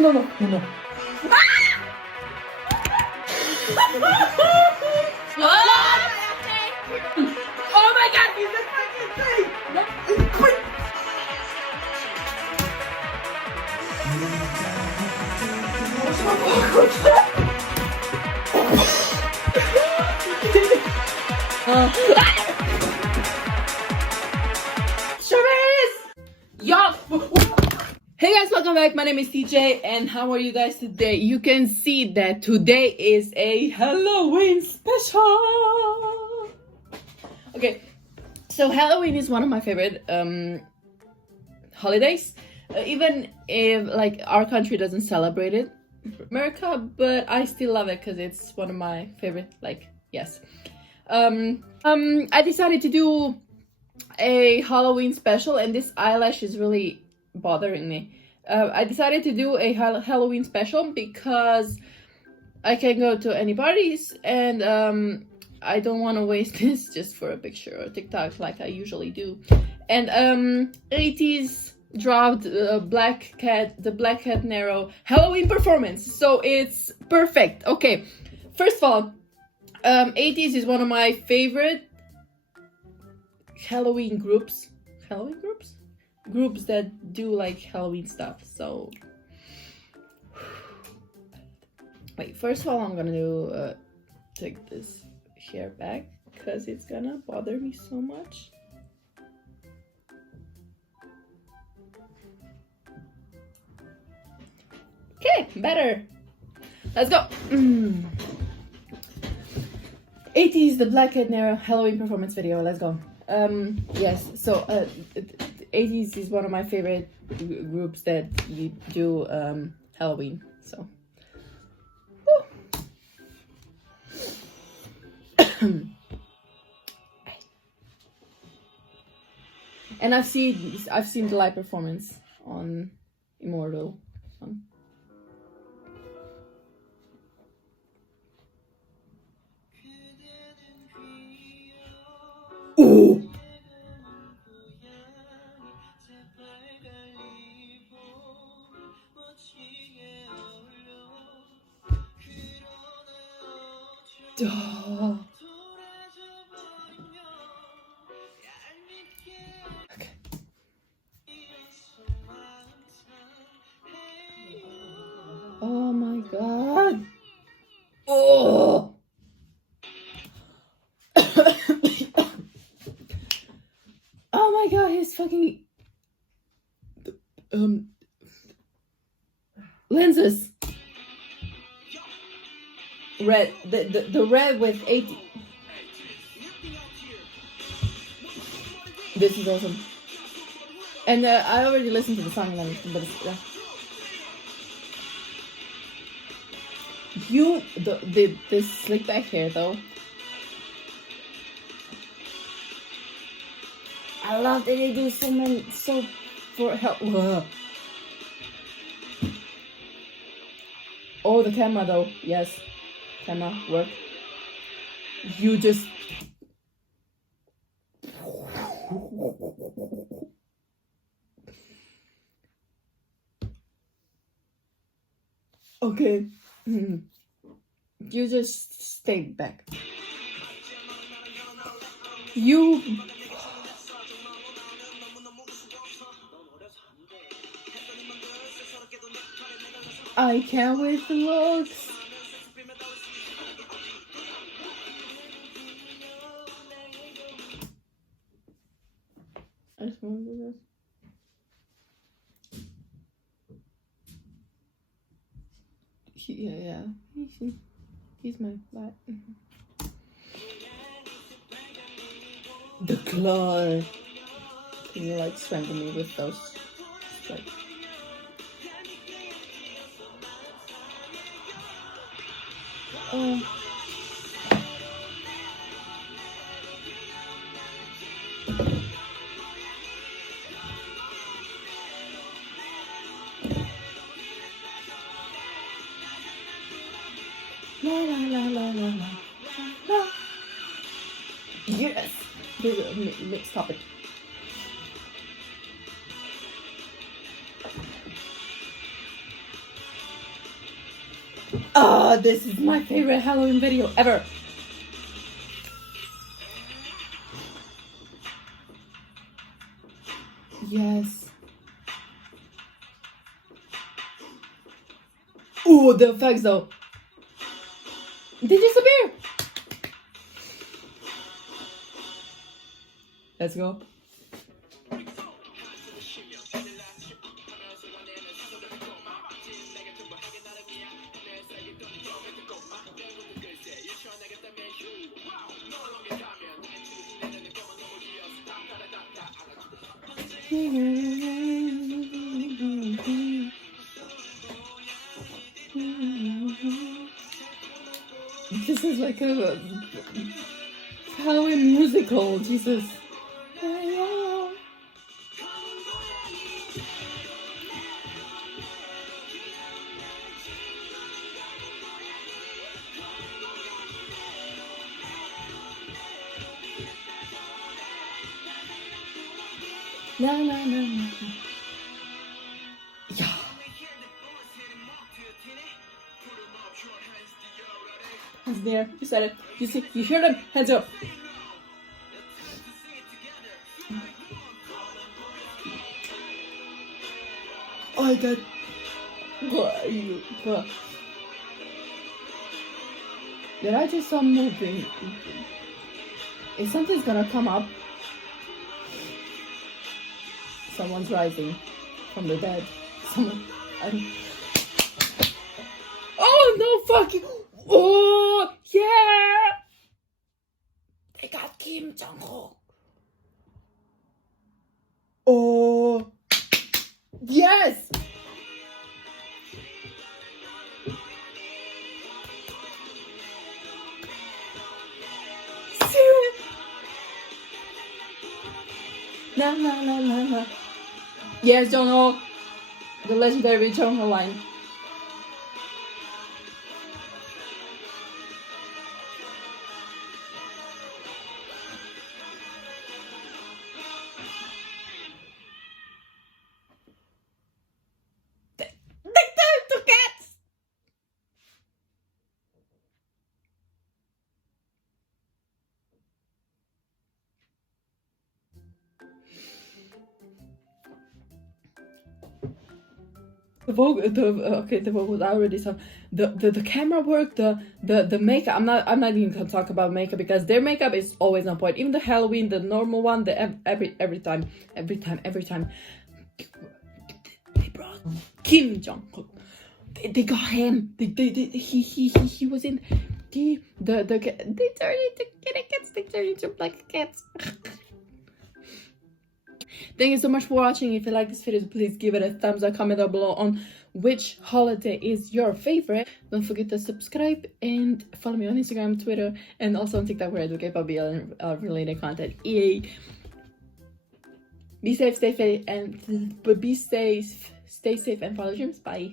no. Oh my god, he's a fucking thing! No, quick! Yo! Hey guys, welcome back. My name is TJ, and how are you guys today? You can see that today is a Halloween special. Okay, so Halloween is one of my favorite holidays, even if like our country doesn't celebrate it, America, but I still love it because it's one of my favorite. Like, yes. I decided to do a Halloween special, and this eyelash is really bothering me. I decided to do a Halloween special because I can go to any parties, and I don't want to waste this just for a picture or TikTok like I usually do. And ATEEZ dropped the Black Cat NERO Halloween performance, so it's perfect. Okay, first of all, ATEEZ is one of my favorite Halloween groups that do like Halloween stuff. So wait, first of all, I'm gonna do take this hair back because it's gonna bother me so much. Okay, better. Let's go. ATEEZ, the Black Cat NERO Halloween performance video. Let's go. Yes, so ATEEZ is one of my favorite groups that you do Halloween. So, and I've seen the live performance on Immortal. Ooh. Oh. Okay. Oh my god. Oh. Oh my god, his fucking lenses. Red, the red with 80. This is awesome. And I already listened to the song, but it's, this slick back hair though. I love that they do so for help. Oh, the camera though, yes. Camera work. You just okay. You just stay back. You I can't wait for looks. I just want to do this. Yeah. He's my butt. The claw. Can you like strangle me with those? Like. Oh. La la la la la la la. Yes. Stop it. Oh, this is my favorite Halloween video ever. Yes. Ooh, the effects though. They disappear. Let's go. This is like a Halloween musical, Jesus. Na na na na. Yeah. Hands there. You said it. You see? You hear them? Hands up. Oh my god. What? Did I just saw moving? If something's gonna come up, someone's rising from the dead. Someone. Oh no! Fucking. Oh yeah! They got Kim Jong-ho. Oh yes! La la la la la. Yes, Jong-ho. The legendary Jong-ho line. The cats! The vocals. I already saw the camera work, the makeup. I'm not even gonna talk about makeup because their makeup is always on point. Even the Halloween, the normal one, every time. They brought Kim Jong-ho. They got him. He was in they turned into kitty cats. They turned into black cats. Thank you so much for watching. If you like this video, please give it a thumbs up. Comment down below on which holiday is your favorite. Don't forget to subscribe and follow me on Instagram, Twitter, and also on TikTok where I do K-pop related content. Yay! Be safe, stay safe, and follow dreams. Bye.